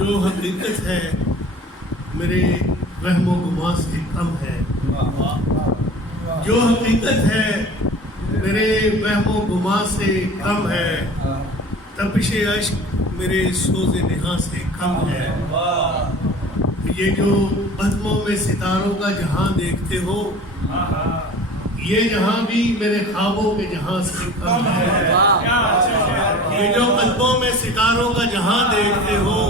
جو حقیقت ہے میرے وہم و گمان سے کم ہے، جو حقیقت ہے میرے وہم و گمان سے کم ہے، تپش عشق میرے سوز نہاں سے کم ہے۔ یہ جو قدموں میں ستاروں کا جہاں دیکھتے ہو، یہ جہاں بھی میرے خوابوں کے جہاں سے کم ہے۔ یہ جو قدموں میں ستاروں کا جہاں دیکھتے ہو،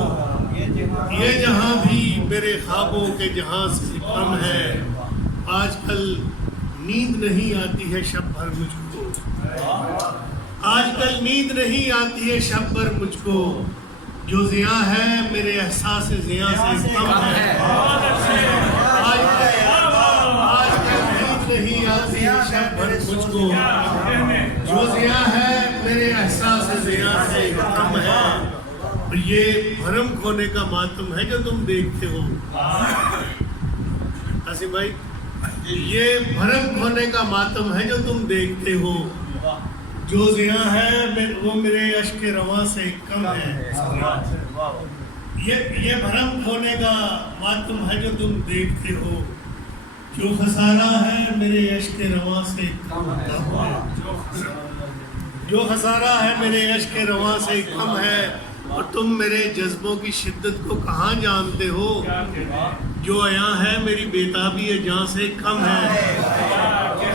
یہ جہاں بھی میرے خوابوں کے جہاں سے کم ہے۔ آج کل نیند نہیں آتی ہے شب بھر مجھ کو، آج کل نیند نہیں آتی ہے شب بھر مجھ کو، جو ضیاء ہے میرے احساس ضیاء سے کم ہے۔ آج کل نیند نہیں آتی ہے شب بھر مجھ کو، جو ضیاء ہے میرے احساس ضیاء سے کم ہے۔ اور یہ بھرم کھونے کا ماتم ہے جو تم دیکھتے ہو قاسم بھائی، یہ بھرم کھونے کا ماتم ہے جو تم دیکھتے ہو، جو ضیاء ہے وہ میرے اشک رواں سے کم ہے۔ یہ بھرم کھونے کا ماتم ہے جو تم دیکھتے ہو، جو خسارہ ہے میرے اشک رواں سے کم ہے۔ جو خسارہ ہے میرے اشک رواں سے کم ہے، اور تم میرے جذبوں کی شدت کو کہاں جانتے ہو، جو عیاں ہے میری بیتابی جاں سے کم ہے۔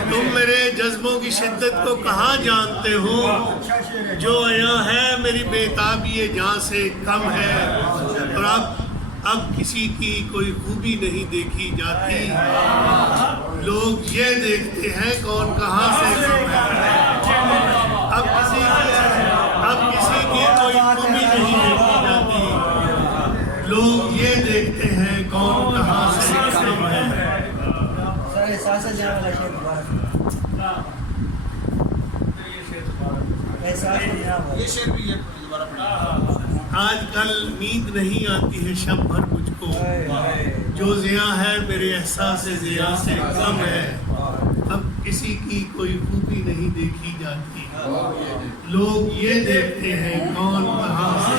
تم میرے جذبوں کی شدت کو کہاں جانتے ہو، جو عیاں ہے میری بیتابی جاں سے کم ہے۔ اور اب کسی کی کوئی خوبی نہیں دیکھی جاتی، لوگ یہ دیکھتے ہیں کون کہاں سے کم ہے۔ اب کسی کی کوئی خوبی نہیں دیکھی جاتی، لوگ یہ دیکھتے ہیں کون کہاں سے کم ہے۔ آج کل نیند نہیں آتی ہے شب بھر مجھ کو، جو ضیاء ہے میرے احساس ضیاء سے کم ہے۔ اب کسی کی کوئی خوبی نہیں دیکھی جاتی، لوگ یہ دیکھتے ہیں کون کہاں سے